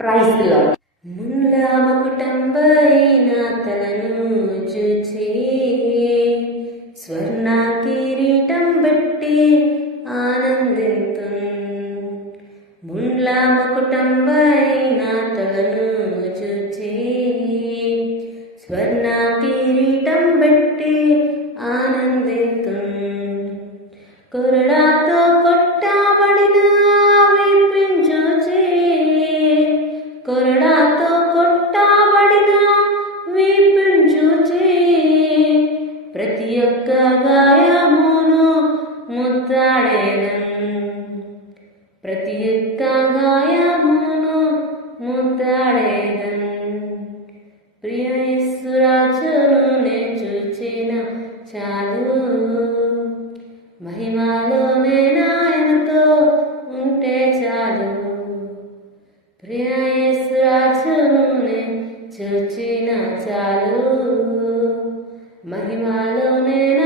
Praise the lord. ముల్లామ కుటుంబైన తలను చూచి స్వర్ణ కిరీటం బట్టి ఆనందింతున్. ముల్లామ కుటుంబైన తలను చూచి స్వర్ణ కిరీటం బట్టి ఆనందింతున్. కొరడాతో కొట్టబడిన వీపును చూచి కొరడాతో కొట్టబడిన వీపును చూచి ప్రతి ఒక్క గాయమును ముద్దాడేదన్. ప్రతి ఒక్క గాయమును ముద్దాడేదన్. ప్రియ యేసు రాజును నే చూచిన చాలు, మహిమలో నేనాయనతో ఉంటే చాలు. ప్రియ యేసు రాజును నే చూచిన చాలు, మహిమలో నేనా